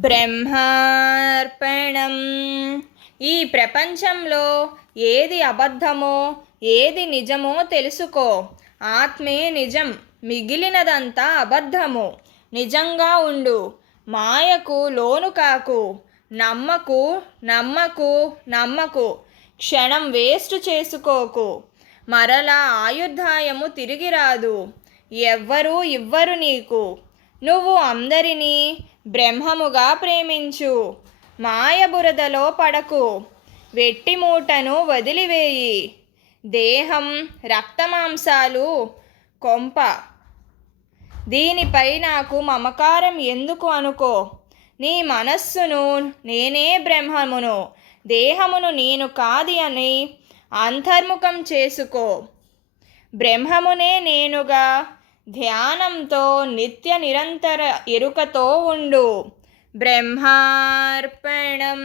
బ్రహ్మార్పణం. ఈ ప్రపంచంలో ఏది అబద్ధమో ఏది నిజమో తెలుసుకో. ఆత్మే నిజం, మిగిలినదంతా అబద్ధము. నిజంగా ఉండు, మాయకు లోను కాకు. నమ్మకు నమ్మకు నమ్మకు, క్షణం వేస్ట్ చేసుకోకు. మరలా ఆయుర్దాయము తిరిగి రాదు, ఎవ్వరూ ఇవ్వరు నీకు. నువ్వు అందరినీ బ్రహ్మముగా ప్రేమించు, మాయ బురదలో పడకు. వెట్టి మూటను వదిలివేయి. దేహం రక్తమాంసాలు కొంప, దీనిపై నాకు మమకారం ఎందుకు అనుకో. నీ మనస్సును నేనే బ్రహ్మమును, దేహమును నేను కాది అని అంతర్ముఖం చేసుకో. బ్రహ్మమునే నేనుగా ధ్యానంతో నిత్య నిరంతర ఎరుకతో ఉండు. బ్రహ్మార్పణం.